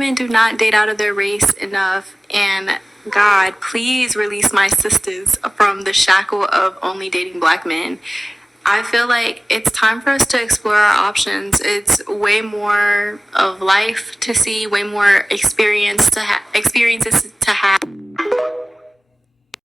women do not date out of their race enough, and God, please release my sisters from the shackle of only dating black men. I feel like it's time for us to explore our options. It's way more of life to see, way more experiences to have.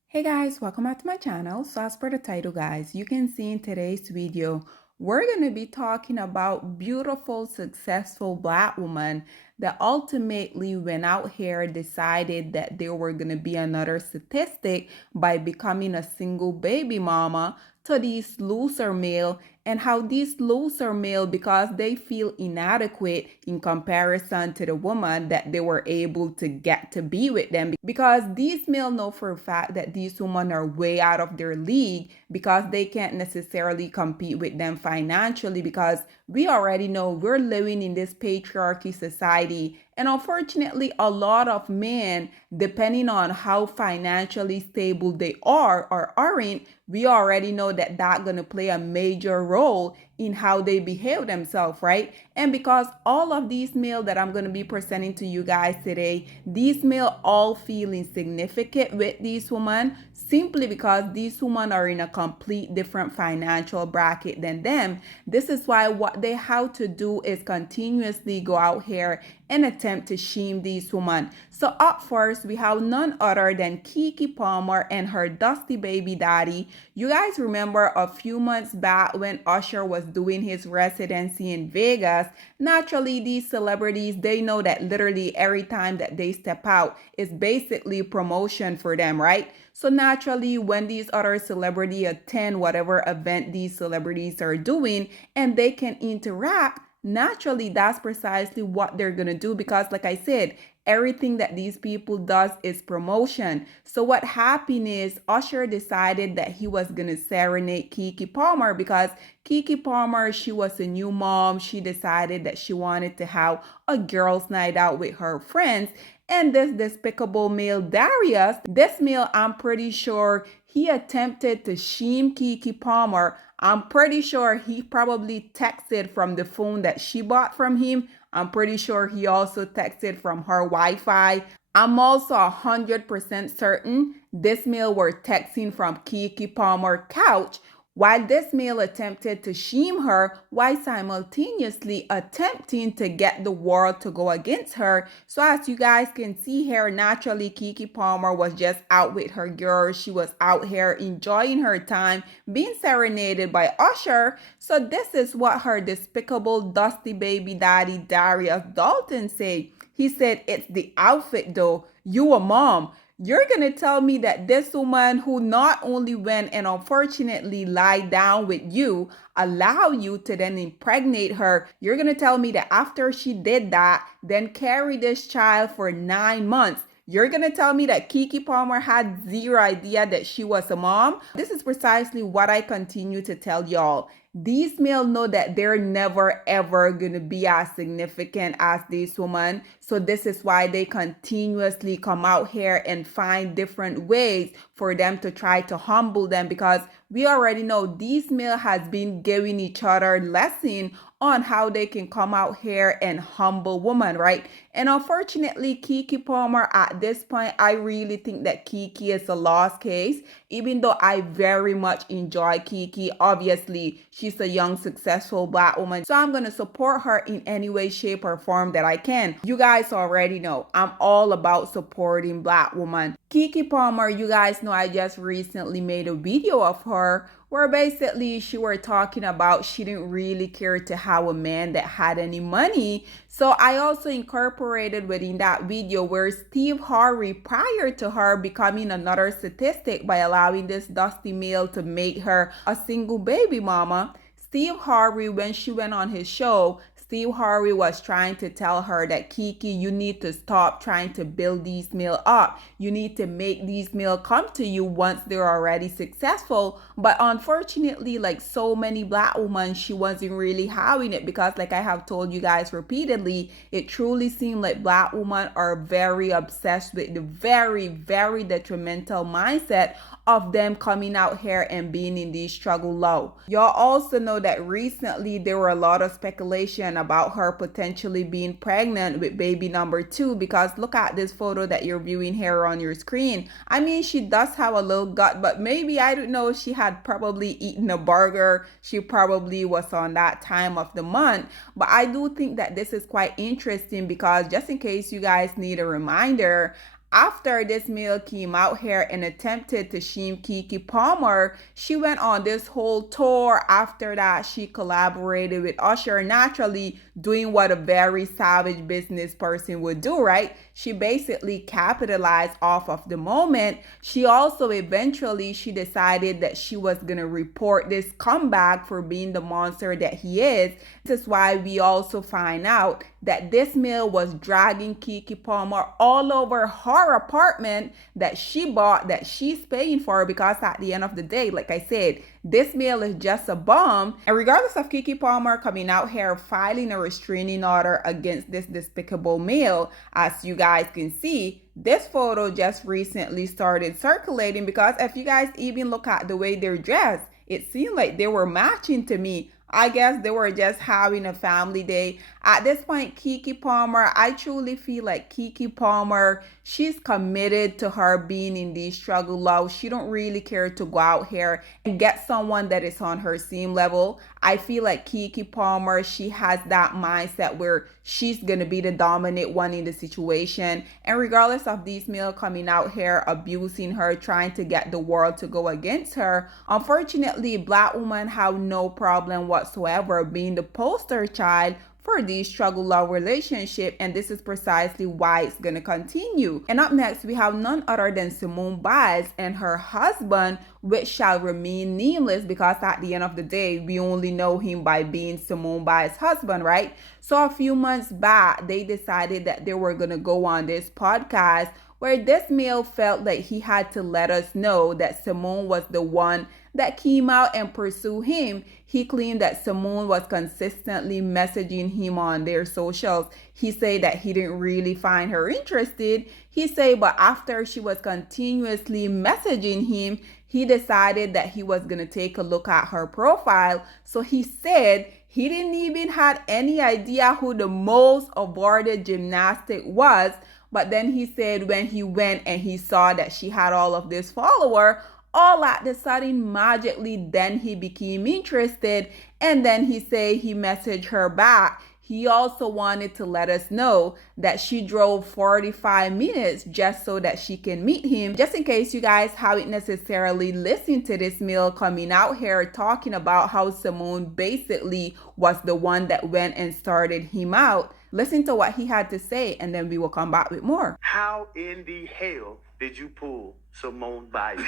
Hey guys, welcome back to my channel. So as per the title guys, you can see in today's video, we're going to be talking about beautiful, successful black women that ultimately went out here, decided that they were going to be another statistic by becoming a single baby mama to these loser male, and how these loser male, because they feel inadequate in comparison to the woman that they were able to get to be with them, because these male know for a fact that these women are way out of their league because they can't necessarily compete with them financially, because we already know we're living in this patriarchy society. And unfortunately, a lot of men, depending on how financially stable they are or aren't, we already know that that's going to play a major role in how they behave themselves, right? And because all of these males that I'm going to be presenting to you guys today, these males all feel insignificant with these women simply because these women are in a complete different financial bracket than them. This is why what they have to do is continuously go out here and attempt to shame these women. So up first, we have none other than Keke Palmer and her dusty baby daddy. You guys remember a few months back when Usher was doing his residency in Vegas. Naturally, these celebrities, they know that literally every time that they step out is basically promotion for them, right? So naturally, when these other celebrities attend whatever event these celebrities are doing and they can interact, naturally, that's precisely what they're going to do, because like I said, everything that these people does is promotion. So what happened is Usher decided that he was going to serenade Keke Palmer, because Keke Palmer, she was a new mom. She decided that she wanted to have a girls' night out with her friends. And this despicable male, Darius, this male, I'm pretty sure he attempted to shame Keke Palmer. I'm pretty sure he probably texted from the phone that she bought from him. I'm pretty sure he also texted from her Wi-Fi. I'm also 100% certain this male were texting from Keke Palmer's couch, while this male attempted to shame her while simultaneously attempting to get the world to go against her. So as you guys can see here, naturally Keke Palmer was just out with her girls. She was out here enjoying her time, being serenaded by Usher. So this is what her despicable dusty baby daddy Darius Dalton said. He said, "It's the outfit though. You a mom. You're going to tell me that this woman who not only went and unfortunately lied down with you, allow you to then impregnate her, you're going to tell me that after she did that, then carry this child for 9 months, you're going to tell me that Keke Palmer had zero idea that she was a mom?" This is precisely what I continue to tell y'all. These males know that they're never ever gonna be as significant as this woman. So this is why they continuously come out here and find different ways for them to try to humble them, because we already know these males has been giving each other lesson on how they can come out here and humble woman, right? And unfortunately, Keke Palmer, at this point, I really think that Keke is a lost case, even though I very much enjoy Keke. Obviously, she's a young, successful black woman, so I'm going to support her in any way, shape, or form that I can. You guys already know I'm all about supporting black women. Keke Palmer, you guys know I just recently made a video of her where basically she were talking about she didn't really care to have a man that had any money. So I also incorporated within that video where Steve Harvey, prior to her becoming another statistic by allowing this dusty male to make her a single baby mama, Steve Harvey, when she went on his show, Steve Harvey was trying to tell her that, Keke, you need to stop trying to build these male up. You need to make these male come to you once they're already successful. But unfortunately, like so many black women, she wasn't really having it, because like I have told you guys repeatedly, it truly seemed like black women are very obsessed with the very, very detrimental mindset of them coming out here and being in this struggle low. Y'all also know that recently there were a lot of speculation about her potentially being pregnant with baby number 2, because look at this photo that you're viewing here on your screen. I mean, she does have a little gut, but maybe, I don't know, she had probably eaten a burger. She probably was on that time of the month. But I do think that this is quite interesting, because just in case you guys need a reminder, after this male came out here and attempted to shame Keke Palmer, she went on this whole tour. After that, she collaborated with Usher, naturally doing what a very savage business person would do, right? She basically capitalized off of the moment. She also eventually, she decided that she was going to report this comeback for being the monster that he is. This is why we also find out that this male was dragging Keke Palmer all over her apartment that she bought, that she's paying for, because at the end of the day, like I said, this male is just a bum. And regardless of Keke Palmer coming out here filing a restraining order against this despicable male, as you guys can see, this photo just recently started circulating, because if you guys even look at the way they're dressed, it seemed like they were matching to me. I guess they were just having a family day. At this point, Keke Palmer, I truly feel like Keke Palmer, she's committed to her being in this struggle low. She don't really care to go out here and get someone that is on her same level. I feel like Keke Palmer, she has that mindset where she's going to be the dominant one in the situation. And regardless of these male coming out here abusing her, trying to get the world to go against her, unfortunately, Black women have no problem whatsoever being the poster child for this struggle love relationship, and this is precisely why it's gonna continue. And up next, we have none other than Simone Biles and her husband, which shall remain nameless, because at the end of the day, we only know him by being Simone Biles' husband, right? So a few months back, they decided that they were gonna go on this podcast where this male felt like he had to let us know that Simone was the one that came out and pursued him. He claimed that Simone was consistently messaging him on their socials. He said that he didn't really find her interested. He said, but after she was continuously messaging him, he decided that he was going to take a look at her profile. So he said he didn't even had any idea who the most awarded gymnastic was. But then he said when he went and he saw that she had all of this follower, all at the sudden, magically, then he became interested. And then he said he messaged her back. He also wanted to let us know that she drove 45 minutes just so that she can meet him. Just in case you guys haven't necessarily listened to this male coming out here talking about how Simone basically was the one that went and started him out, listen to what he had to say, and then we will come back with more. How in the hell did you pull Simone Biles?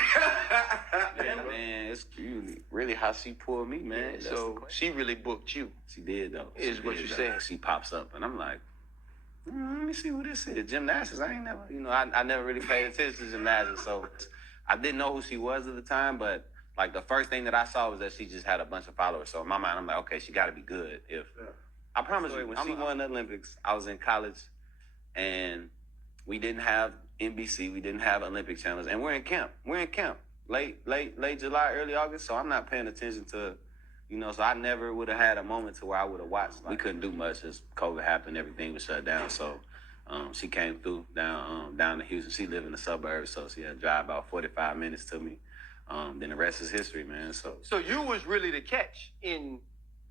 Yeah, man, it's really how she pulled me, man. Yeah, so she really booked you. She did, though. Is what you saying. She pops up, and I'm like, let me see who this is. Gymnastics, I ain't never, I never really paid attention to gymnastics, so I didn't know who she was at the time, but like the first thing that I saw was that she just had a bunch of followers. So in my mind, I'm like, okay, she got to be good. I promise you, when she won the Olympics, I was in college, and we didn't have NBC, we didn't have Olympic channels, and we're in camp. Late July, early August, so I'm not paying attention to, so I never would have had a moment to where I would have watched. We couldn't do much as COVID happened, everything was shut down, so she came through down to Houston. She lived in the suburbs, so she had to drive about 45 minutes to me. Then the rest is history, man. So you was really the catch in...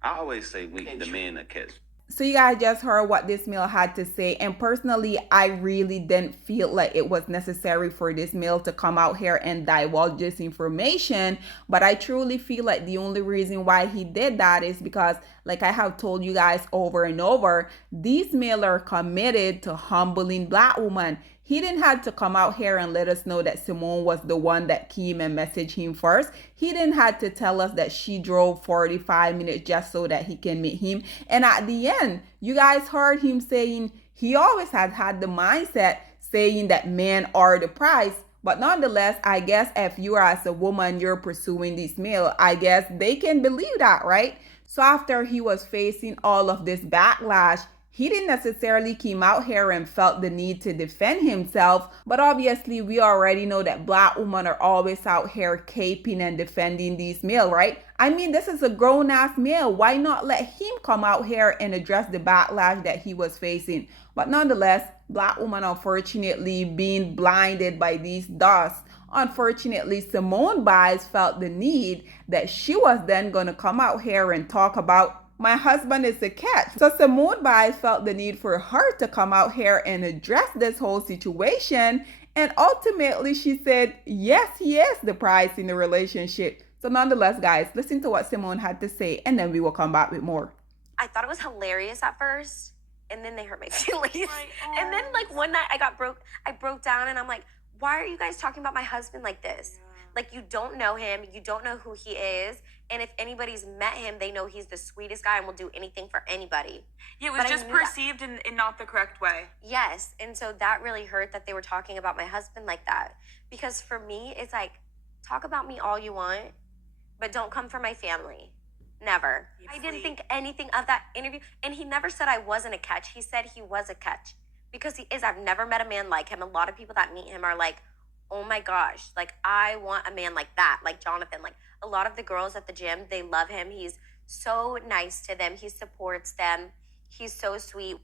I always say we, the men that catch. So you guys just heard what this male had to say, and personally, I really didn't feel like it was necessary for this male to come out here and divulge this information, but I truly feel like the only reason why he did that is because, like I have told you guys over and over, these male are committed to humbling Black women. He didn't have to come out here and let us know that Simone was the one that came and messaged him first. He didn't have to tell us that she drove 45 minutes just so that he can meet him. And at the end, you guys heard him saying he always had the mindset saying that men are the prize. But nonetheless, I guess if you are as a woman, you're pursuing this male, I guess they can believe that, right? So after he was facing all of this backlash, He didn't necessarily came out here and felt the need to defend himself, but obviously we already know that black women are always out here caping and defending these male, right? I mean, this is a grown-ass male. Why not let him come out here and address the backlash that he was facing? But nonetheless, black women unfortunately being blinded by these dust. Unfortunately, Simone Biles felt the need that she was then going to come out here and talk about my husband is a catch. So Simone Biles felt the need for her to come out here and address this whole situation. And ultimately she said, yes, he is the prize in the relationship. So nonetheless, guys, listen to what Simone had to say and then we will come back with more. I thought it was hilarious at first, and then they hurt my feelings. And then like one night I broke down and I'm like, why are you guys talking about my husband like this? Like, you don't know him, you don't know who he is, and if anybody's met him, they know he's the sweetest guy and will do anything for anybody. Yeah, it was just perceived in not the correct way. Yes, and so that really hurt that they were talking about my husband like that. Because for me, it's like, talk about me all you want, but don't come for my family. Never. I didn't think anything of that interview, and he never said I wasn't a catch. He said he was a catch. Because he is. I've never met a man like him. A lot of people that meet him are like, oh my gosh, like I want a man like that, like Jonathan. Like a lot of the girls at the gym, they love him. He's so nice to them. He supports them. He's so sweet.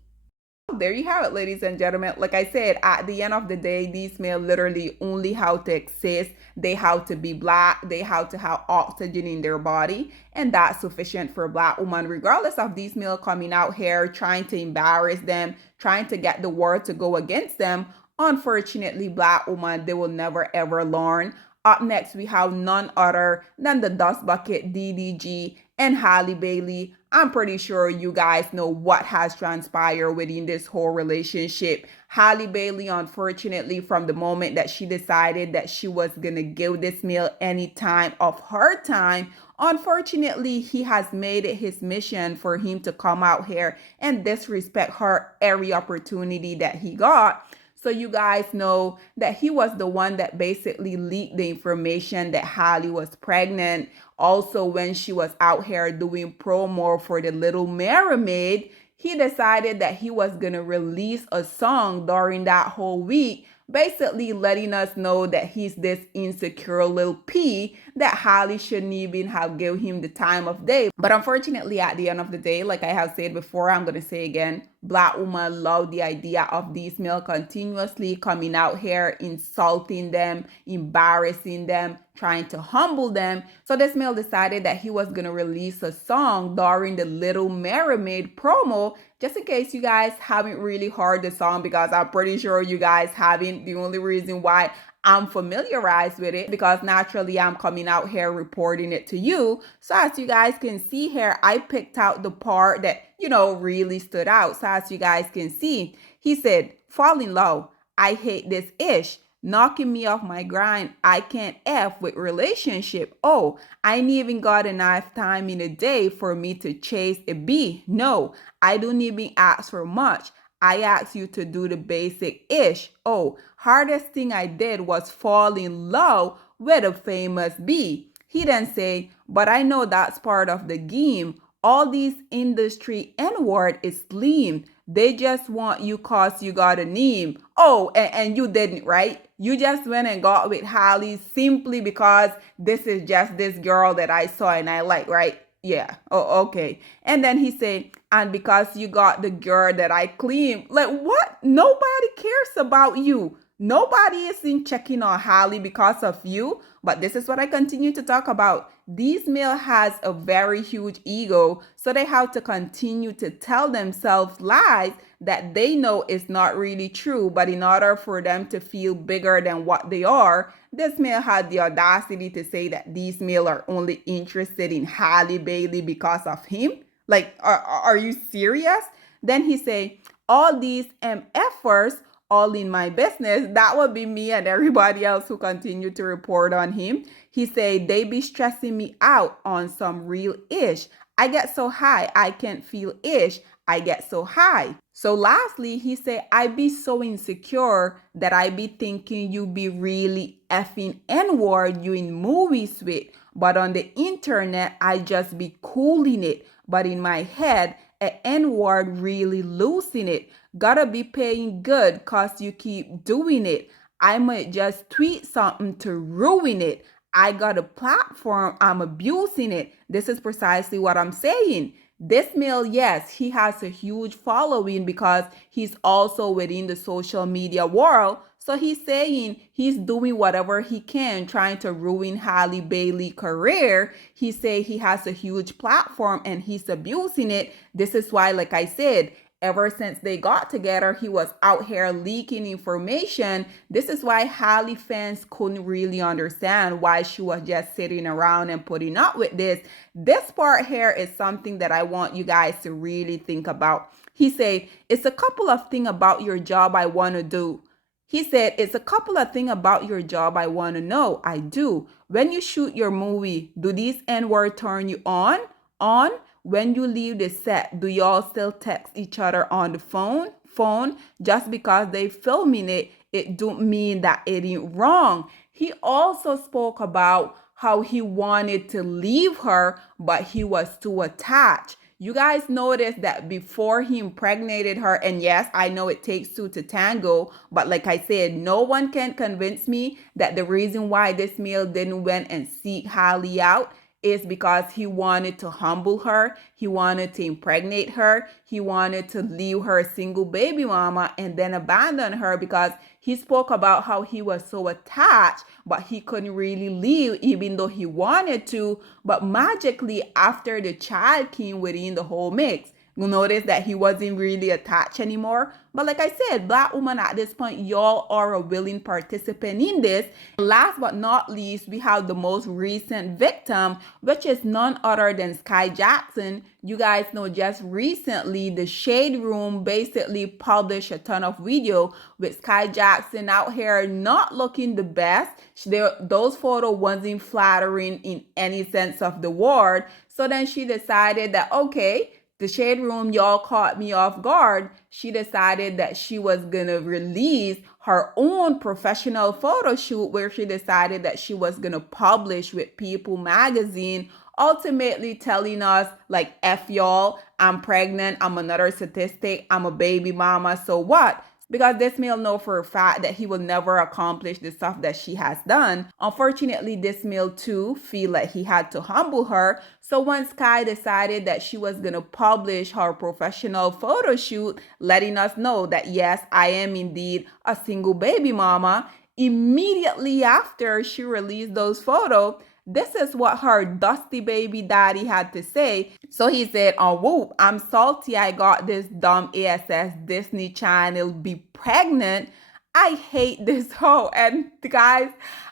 There you have it, ladies and gentlemen. Like I said, at the end of the day, these males literally only how to exist. They have to be black. They have to have oxygen in their body. And that's sufficient for a black woman, regardless of these males coming out here, trying to embarrass them, trying to get the world to go against them. Unfortunately, black women, they will never ever learn. Up next, we have none other than the Dust Bucket DDG and Halle Bailey. I'm pretty sure you guys know what has transpired within this whole relationship. Halle Bailey, unfortunately, from the moment that she decided that she was going to give this male any time of her time, unfortunately, he has made it his mission for him to come out here and disrespect her every opportunity that he got. So you guys know that he was the one that basically leaked the information that Halle was pregnant. Also, when she was out here doing promo for the Little Mermaid, he decided that he was going to release a song during that whole week, basically letting us know that he's this insecure little P that Halle shouldn't even have given him the time of day. But unfortunately, at the end of the day, like I have said before, I'm going to say again, black women love the idea of these males continuously coming out here, insulting them, embarrassing them, trying to humble them. So this male decided that he was going to release a song during the Little Mermaid promo. Just in case you guys haven't really heard the song, because I'm pretty sure you guys haven't. The only reason why I'm familiarized with it, because naturally I'm coming out here reporting it to you. So as you guys can see here, I picked out the part that, really stood out. So as you guys can see, he said, falling low, I hate this ish. Knocking me off my grind, I can't F with relationship. Oh, I ain't even got enough time in a day for me to chase a B. No, I don't even ask for much. I asked you to do the basic ish. Oh, hardest thing I did was fall in love with a famous B. He then say, but I know that's part of the game. All these industry N-word is lame. They just want you cause you got a name. Oh, and you didn't, right? You just went and got with Halle simply because this is just this girl that I saw and I like, right? Yeah. Oh, okay. And then he said, and because you got the girl that I claim. Like, what? Nobody cares about you. Nobody is in checking on Halle because of you. But this is what I continue to talk about. These male has a very huge ego, so they have to continue to tell themselves lies that they know is not really true. But in order for them to feel bigger than what they are, this male had the audacity to say that these male are only interested in Halle Bailey because of him. Like, are you serious? Then he say, all these MFers all in my business. That would be me and everybody else who continue to report on him. He said, they be stressing me out on some real ish. I get so high, I can't feel ish. I get so high. So lastly, he said, I be so insecure that I be thinking you be really effing N-word you in movies with. But on the internet, I just be cooling it. But in my head, an N-word really losing it. Gotta be paying good cause you keep doing it. I might just tweet something to ruin it. I got a platform, I'm abusing it. This is precisely what I'm saying. This male, yes, he has a huge following because he's also within the social media world. So he's saying he's doing whatever he can, trying to ruin Halle Bailey's career. He say he has a huge platform and he's abusing it. This is why, like I said, ever since they got together, he was out here leaking information. This is why Halle fans couldn't really understand why she was just sitting around and putting up with this. This part here is something that I want you guys to really think about. He said, it's a couple of things about your job I want to do. He said, it's a couple of things about your job I want to know. I do. When you shoot your movie, do these N-word turn you on? On? When you leave the set, do y'all still text each other on the phone? Just because they filming it, it don't mean that it ain't wrong. He also spoke about how he wanted to leave her, but he was too attached. You guys noticed that before he impregnated her, and yes, I know it takes two to tango, but like I said, no one can convince me that the reason why this male didn't went and seek Halle out is because he wanted to humble her, he wanted to impregnate her, he wanted to leave her a single baby mama and then abandon her, because he spoke about how he was so attached, but he couldn't really leave even though he wanted to. But magically, after the child came within the whole mix, you'll notice that he wasn't really attached anymore. But like I said, Black woman, at this point, y'all are a willing participant in this. Last but not least, we have the most recent victim, which is none other than Skai Jackson. You guys know just recently, the Shade Room basically published a ton of video with Skai Jackson out here not looking the best. Those photos wasn't flattering in any sense of the word. So then she decided that, okay, the Shade Room, y'all caught me off guard. She decided that she was gonna release her own professional photo shoot where she decided that she was gonna publish with People magazine, ultimately telling us like, F y'all, I'm pregnant, I'm another statistic, I'm a baby mama, so what? Because this male know for a fact that he will never accomplish the stuff that she has done. Unfortunately, this male too feel like he had to humble her. So when Skai decided that she was going to publish her professional photo shoot, letting us know that yes, I am indeed a single baby mama, immediately after she released those photos, this is what her dusty baby daddy had to say. So he said, oh, whoop, I'm salty I got this dumb ASS Disney Channel be pregnant. I hate this hoe. And guys,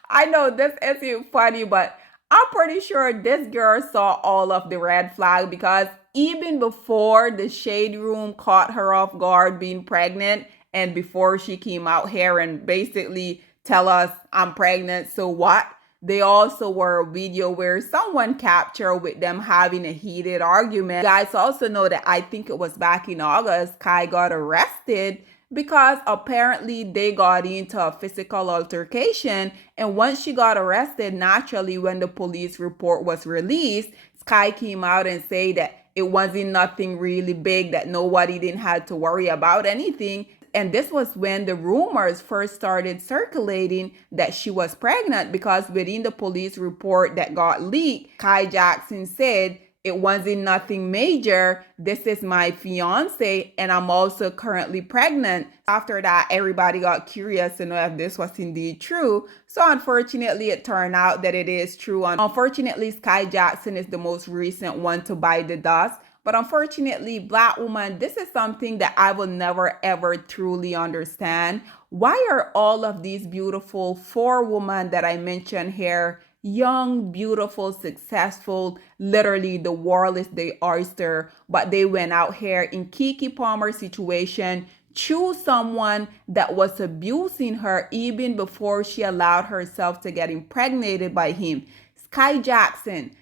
I know this isn't funny, but I'm pretty sure this girl saw all of the red flag, because even before the Shade Room caught her off guard being pregnant, and before she came out here and basically tell us I'm pregnant, so what? They also were a video where someone captured with them having a heated argument. You guys also know that I think it was back in August, Kai got arrested because apparently they got into a physical altercation. And once she got arrested, naturally, when the police report was released, Skai came out and said that it wasn't nothing really big, that nobody didn't have to worry about anything. And this was when the rumors first started circulating that she was pregnant, because within the police report that got leaked, Skai Jackson said, it wasn't nothing major. This is my fiance, and I'm also currently pregnant. After that, everybody got curious to know if this was indeed true. So unfortunately, it turned out that it is true. Unfortunately, Skai Jackson is the most recent one to bite the dust. But unfortunately, Black woman, this is something that I will never ever truly understand. Why are all of these beautiful four women that I mentioned here, young, beautiful, successful, literally the world is their oyster, but they went out here in Keke Palmer's situation, choose someone that was abusing her even before she allowed herself to get impregnated by him? Skai Jackson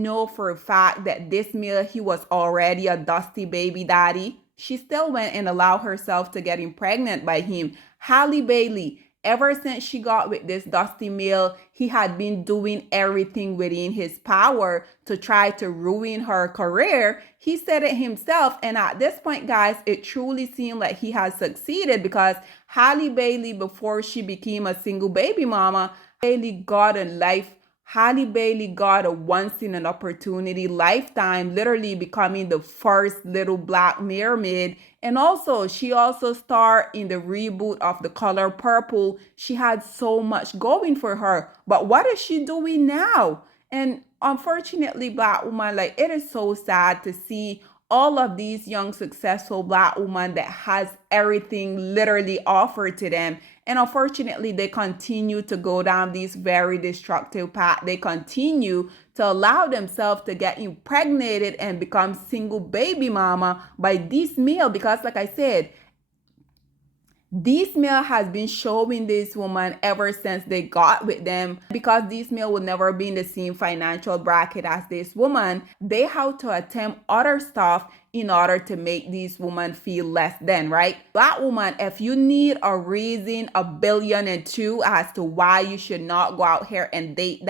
know for a fact that this male, he was already a dusty baby daddy. She still went and allowed herself to get pregnant by him. Halle Bailey, Ever since she got with this dusty male, he had been doing everything within his power to try to ruin her career. He said it himself, and at this point, guys, it truly seemed like he has succeeded, because Halle Bailey, before she became a single baby mama, Bailey got a life. Halle Bailey got a once in an opportunity lifetime, literally becoming the first little black mermaid. And also, she also starred in the reboot of The Color Purple. She had so much going for her. But what is she doing now? And unfortunately, black woman, like, it is so sad to see all of these young successful black women that has everything literally offered to them, and unfortunately they continue to go down this very destructive path. They continue to allow themselves to get impregnated and become single baby mama by this male, because like I said, this male has been showing this woman ever since they got with them, because this male will never be in the same financial bracket as this woman. They have to attempt other stuff in order to make this woman feel less than, right? Black woman, if you need a reason, $1.2 billion as to why you should not go out here and date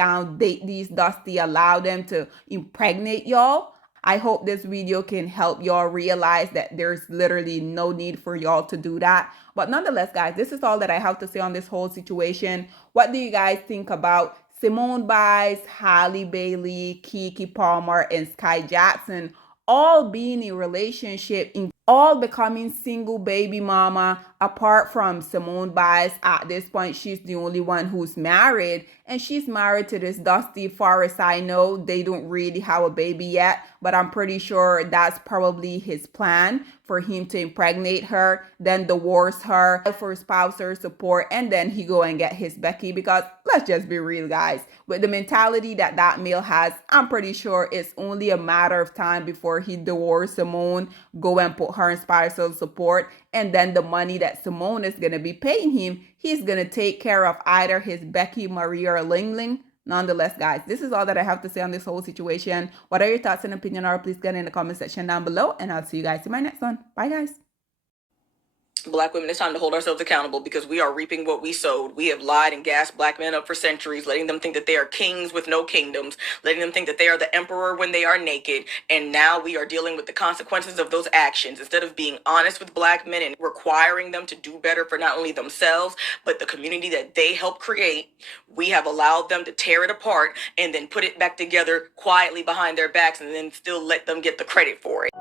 these dusty, allow them to impregnate y'all, I hope this video can help y'all realize that there's literally no need for y'all to do that. But nonetheless, guys, this is all that I have to say on this whole situation. What do you guys think about Simone Biles, Halle Bailey, Keke Palmer, and Skai Jackson all being in relationship, all becoming single baby mama, apart from Simone Biles? At this point, she's the only one who's married, and she's married to this dusty. Far as I know, they don't really have a baby yet, but I'm pretty sure that's probably his plan, for him to impregnate her, then divorce her for spousal support, and then he go and get his Becky. Because let's just be real, guys, with the mentality that that male has, I'm pretty sure it's only a matter of time before he divorce Simone, go and put her in spousal support, and then the money that Simone is going to be paying him, he's going to take care of either his Becky, Maria, or Ling Ling. Nonetheless, guys, this is all that I have to say on this whole situation. What are your thoughts and opinion? Or please get in the comment section down below, and I'll see you guys in my next one. Bye, guys. Black women, it's time to hold ourselves accountable, because we are reaping what we sowed. We have lied and gassed black men up for centuries, letting them think that they are kings with no kingdoms, letting them think that they are the emperor when they are naked. And now we are dealing with the consequences of those actions. Instead of being honest with black men and requiring them to do better for not only themselves, but the community that they helped create, we have allowed them to tear it apart and then put it back together quietly behind their backs, and then still let them get the credit for it.